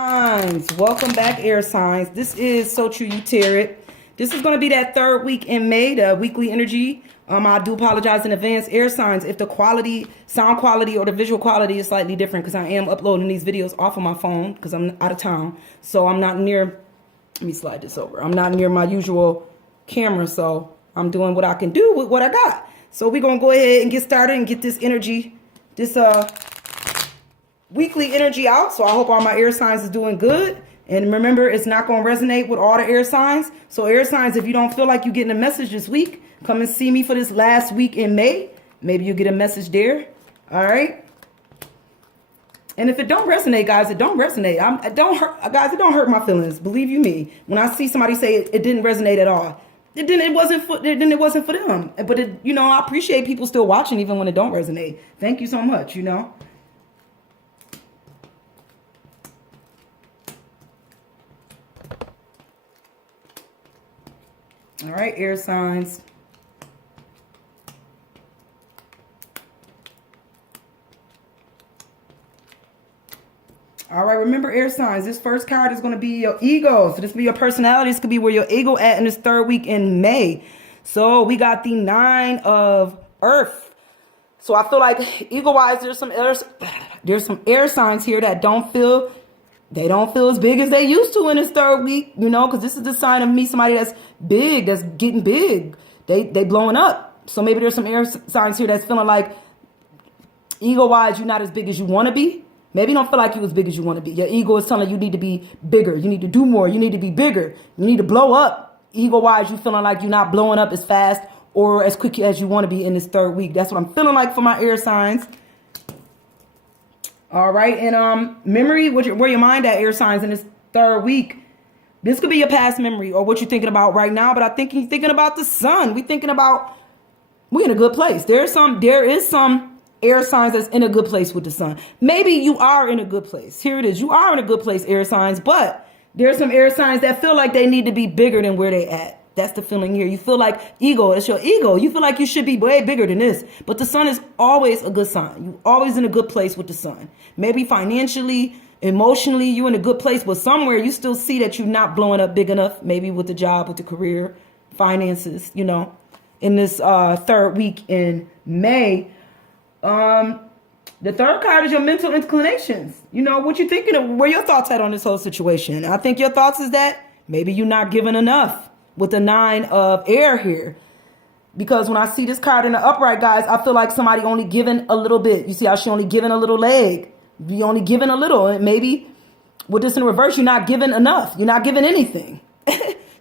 Signs. Welcome back, air signs. This is So True You Tear It. This is going to be that third week in May, the weekly energy. I do apologize in advance, air signs, if the quality, sound quality, or the visual quality is slightly different, because I am uploading these videos off of my phone because I'm out of town. So I'm not near, let me slide this over. I'm not near my usual camera, so I'm doing what I can do with what I got. So we're going to go ahead and get started and get this energy, this weekly energy out. So I hope all my air signs is doing good. And remember, it's not going to resonate with all the air signs. So air signs, if you don't feel like you're getting a message this week, come and see me for this last week in May. Maybe you'll get a message there. All right. And if it don't resonate, guys, it don't resonate. It don't hurt my feelings. Believe you me. When I see somebody say it didn't resonate at all, it wasn't for them. But I appreciate people still watching even when it don't resonate. Thank you so much. All right, air signs. All right, remember, air signs, this first card is going to be your ego. So this will be your personality. This could be where your ego at in this third week in May. So we got the 9 of Earth. So I feel like ego-wise, there's some air signs here that don't feel as big as they used to in this third week, because this is the sign of me, somebody that's big, that's getting big. They blowing up. So maybe there's some air signs here that's feeling like ego-wise, you're not as big as you want to be. Maybe you don't feel like you're as big as you want to be. Your ego is telling you need to be bigger. You need to do more. You need to be bigger. You need to blow up. Ego-wise, you feeling like you're not blowing up as fast or as quick as you want to be in this third week. That's what I'm feeling like for my air signs. All right, and memory, where your mind at, air signs, in this third week. This could be your past memory or what you're thinking about right now, but I think you're thinking about the sun. We're in a good place. There is some air signs that's in a good place with the sun. Maybe you are in a good place. Here it is. You are in a good place, air signs, but there's some air signs that feel like they need to be bigger than where they at. That's the feeling here. You feel like ego. It's your ego. You feel like you should be way bigger than this. But the sun is always a good sign. You're always in a good place with the sun. Maybe financially, emotionally, you're in a good place. But somewhere you still see that you're not blowing up big enough. Maybe with the job, with the career, finances, in this third week in May. The third card is your mental inclinations. What you're thinking of, where your thoughts at on this whole situation. I think your thoughts is that maybe you're not giving enough. With the 9 of air here. Because when I see this card in the upright, guys, I feel like somebody only giving a little bit. You see how she only giving a little leg. You only giving a little. And maybe with this in reverse, you're not giving enough. You're not giving anything.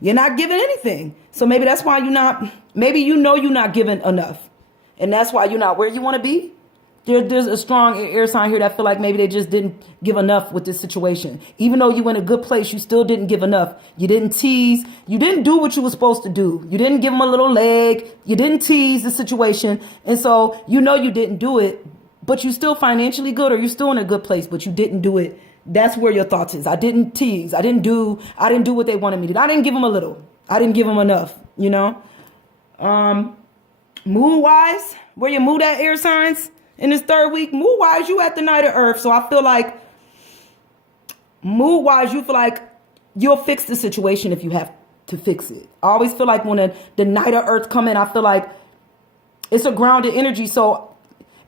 You're not giving anything. So maybe that's why maybe you're not giving enough. And that's why you're not where you want to be. There's a strong air sign here that feel like maybe they just didn't give enough with this situation. Even though you in a good place, you still didn't give enough. You didn't tease. You didn't do what you were supposed to do. You didn't give them a little leg. You didn't tease the situation. And so you didn't do it, but you still financially good, or you're still in a good place, but you didn't do it. That's where your thoughts is. I didn't tease. I didn't do what they wanted me to do. I didn't give them a little. I didn't give them enough, Mood wise, where your mood at, air signs? In this third week, mood-wise, you at the 9 of Earth. So I feel like, mood-wise, you feel like you'll fix the situation if you have to fix it. I always feel like when the 9 of Earth come in, I feel like it's a grounded energy. So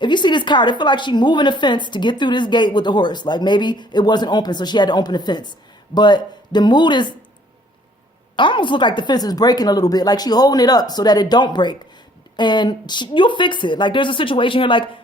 if you see this card, I feel like she moving the fence to get through this gate with the horse. Like maybe it wasn't open, so she had to open the fence. But the mood is, almost look like the fence is breaking a little bit. Like she holding it up so that it don't break. And you'll fix it. Like there's a situation here like,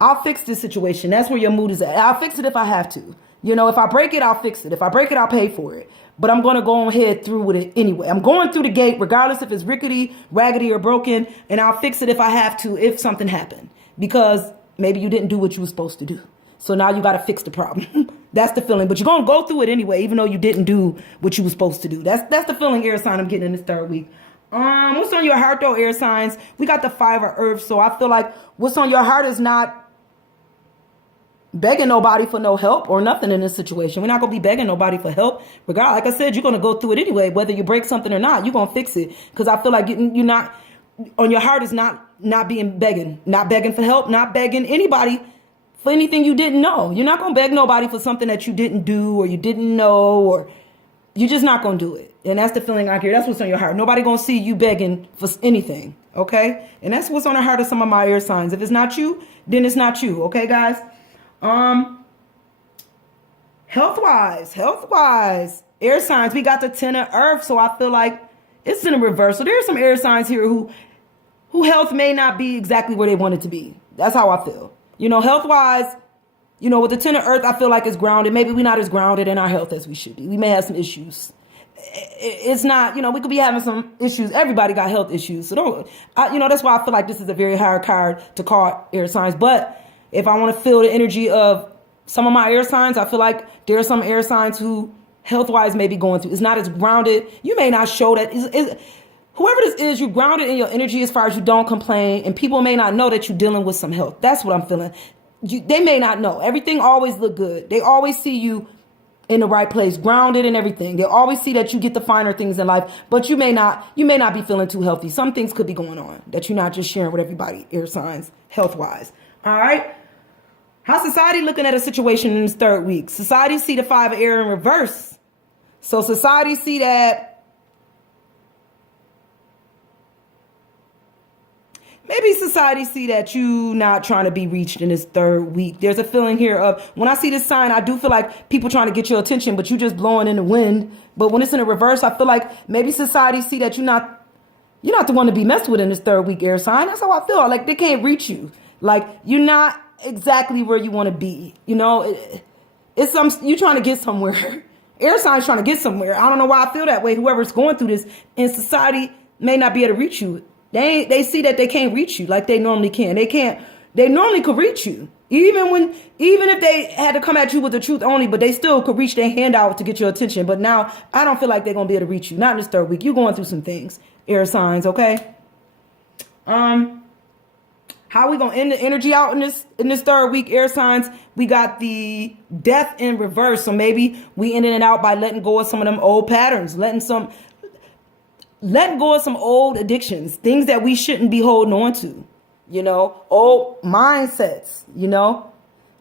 I'll fix this situation. That's where your mood is at. I'll fix it if I have to. If I break it, I'll fix it. If I break it, I'll pay for it. But I'm going to go ahead through with it anyway. I'm going through the gate, regardless if it's rickety, raggedy, or broken. And I'll fix it if I have to, if something happened. Because maybe you didn't do what you were supposed to do. So now you got to fix the problem. That's the feeling. But you're going to go through it anyway, even though you didn't do what you were supposed to do. That's the feeling, air sign, I'm getting in this third week. What's on your heart, though, air signs? We got the 5 of Earth. So I feel like what's on your heart is not begging nobody for no help or nothing in this situation. We're not going to be begging nobody for help. Regardless, like I said, you're going to go through it anyway. Whether you break something or not, you're going to fix it. Because I feel like you're not, on your heart is not being begging. Not begging for help. Not begging anybody for anything you didn't know. You're not going to beg nobody for something that you didn't do or you didn't know, or you're just not going to do it. And that's the feeling I hear. That's what's on your heart. Nobody going to see you begging for anything. Okay. And that's what's on the heart of some of my air signs. If it's not you, then it's not you. Okay, guys. Health-wise, air signs, we got the 10 of earth. So I feel like it's in a reversal. There are some air signs here who health may not be exactly where they want it to be. That's how I feel. Health-wise, with the 10 of earth, I feel like it's grounded. Maybe we're not as grounded in our health as we should be. We may have some issues. It's not, we could be having some issues. Everybody got health issues. So that's why I feel like this is a very hard card to call air signs. But if I want to feel the energy of some of my air signs, I feel like there are some air signs who health-wise may be going through. It's not as grounded. You may not show that. Whoever this is, you're grounded in your energy as far as you don't complain. And people may not know that you're dealing with some health. That's what I'm feeling. They may not know. Everything always look good. They always see you in the right place, grounded and everything. They always see that you get the finer things in life, but you may not be feeling too healthy. Some things could be going on that you're not just sharing with everybody, air signs, health-wise. All right. How's society looking at a situation in this third week? Society see the 5 of air in reverse. So society see that maybe society see that you not trying to be reached in this third week. There's a feeling here of, when I see this sign, I do feel like people trying to get your attention, but you just blowing in the wind. But when it's in a reverse, I feel like maybe society see that you're not the one to be messed with in this third week air sign. That's how I feel. Like they can't reach you. Like you're not exactly where you want to be. It's you trying to get somewhere. Air signs trying to get somewhere. I don't know why I feel that way. Whoever's going through this in society may not be able to reach you. They see that they can't reach you like they normally can. They normally could reach you. Even if they had to come at you with the truth only, but they still could reach their hand out to get your attention. But now I don't feel like they're going to be able to reach you. Not in this third week. You're going through some things, air signs. Okay. How are we going to end the energy out in this third week, air signs? We got the death in reverse. So maybe we ended it out by letting go of some of them old patterns, letting go of some old addictions, things that we shouldn't be holding on to, old mindsets,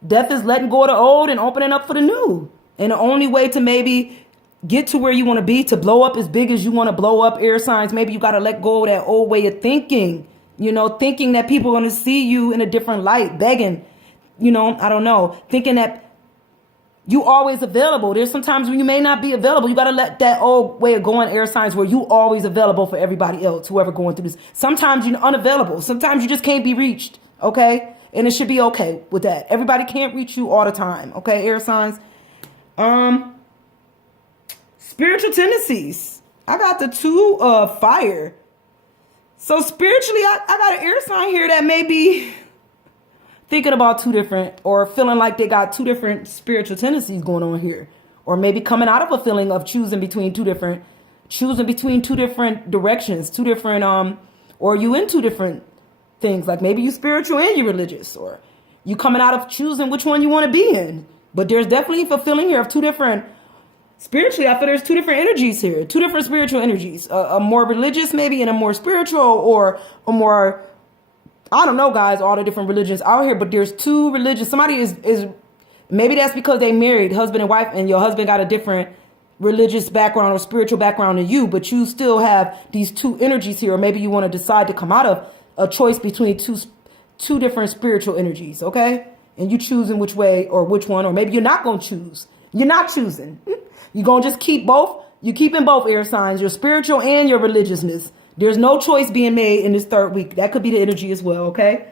Death is letting go of the old and opening up for the new. And the only way to maybe get to where you want to be, to blow up as big as you want to blow up, air signs, maybe you got to let go of that old way of thinking, thinking that people are going to see you in a different light, begging, I don't know, thinking that you always available. There's sometimes when you may not be available. You got to let that old way of going, air signs, where you always available for everybody else, whoever going through this. Sometimes you're unavailable. Sometimes you just can't be reached. Okay. And it should be okay with that. Everybody can't reach you all the time. Okay. Air signs. Spiritual tendencies. I got the 2 of fire. So spiritually, I got an air sign here that may be thinking about 2 different, or feeling like they got 2 different spiritual tendencies going on here, or maybe coming out of a feeling of choosing between two different directions, 2 different, or you in 2 different things. Like maybe you spiritual and you religious, or you coming out of choosing which one you want to be in. But there's definitely a fulfilling here of 2 different, spiritually, I feel there's 2 different energies here, 2 different spiritual energies, a more religious maybe and a more spiritual, or a more, I don't know, guys, all the different religions out here, but there's 2 religions. Somebody is maybe that's because they married, husband and wife, and your husband got a different religious background or spiritual background than you, but you still have these 2 energies here. Or maybe you want to decide to come out of a choice between two different spiritual energies. Okay. And you choosing which way or which one, or maybe you're not going to choose. You're not choosing. You're going to just keep both. You're keeping both, air signs, your spiritual and your religiousness. There's no choice being made in this third week. That could be the energy as well, okay?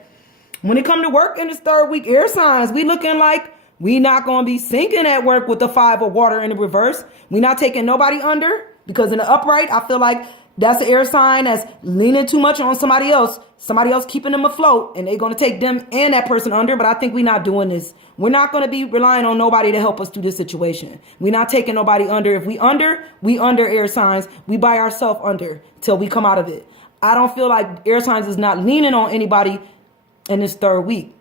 When it come to work in this third week, air signs, we looking like we not going to be sinking at work with the 5 of water in the reverse. We not taking nobody under, because in the upright, I feel like that's an air sign that's leaning too much on somebody else keeping them afloat, and they're going to take them and that person under. But I think we're not doing this. We're not going to be relying on nobody to help us through this situation. We're not taking nobody under. If we under air signs. We buy ourselves under till we come out of it. I don't feel like air signs is not leaning on anybody in this third week.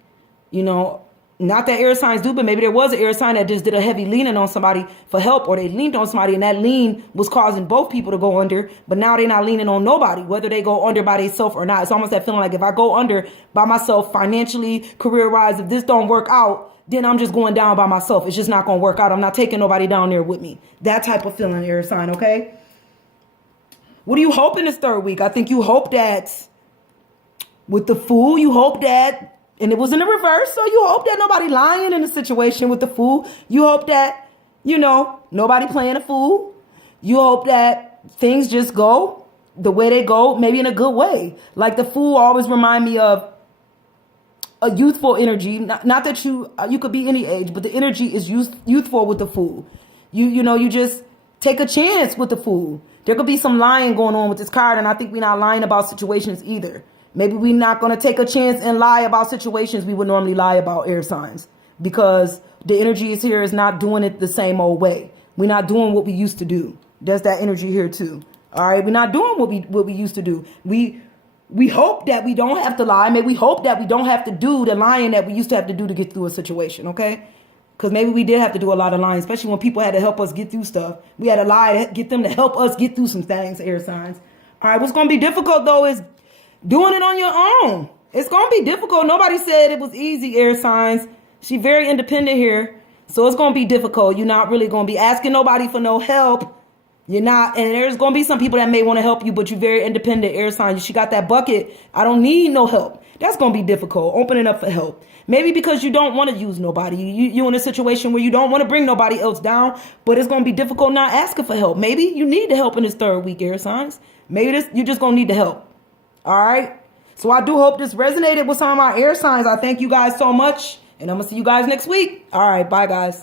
Not that air signs do, but maybe there was an air sign that just did a heavy leaning on somebody for help, or they leaned on somebody and that lean was causing both people to go under, but now they're not leaning on nobody, whether they go under by themselves or not. It's almost that feeling like if I go under by myself financially, career-wise, if this don't work out, then I'm just going down by myself. It's just not going to work out. I'm not taking nobody down there with me. That type of feeling, air sign, okay? What do you hope in this third week? I think you hope that with the Fool, you hope that, and it was in the reverse, so you hope that nobody lying in the situation with the Fool. You hope that, nobody playing a fool. You hope that things just go the way they go, maybe in a good way. Like the Fool always remind me of a youthful energy. Not that you could be any age, but the energy is youthful with the Fool. You just take a chance with the Fool. There could be some lying going on with this card, and I think we're not lying about situations either. Maybe we're not going to take a chance and lie about situations we would normally lie about, air signs, because the energy is here is not doing it the same old way. We're not doing what we used to do. There's that energy here too. All right. We're not doing what we used to do. We hope that we don't have to lie. Maybe we hope that we don't have to do the lying that we used to have to do to get through a situation. OK, because maybe we did have to do a lot of lying, especially when people had to help us get through stuff. We had to lie to get them to help us get through some things, air signs. All right. What's going to be difficult, though, is doing it on your own. It's going to be difficult. Nobody said it was easy, air signs. She's very independent here. So it's going to be difficult. You're not really going to be asking nobody for no help. You're not. And there's going to be some people that may want to help you, but you're very independent, air signs. She got that bucket. I don't need no help. That's going to be difficult. Opening up for help. Maybe because you don't want to use nobody. You're in a situation where you don't want to bring nobody else down, but it's going to be difficult not asking for help. Maybe you need the help in this third week, air signs. Maybe you're just going to need the help. All right. So I do hope this resonated with some of my air signs. I thank you guys so much. And I'm going to see you guys next week. All right. Bye, guys.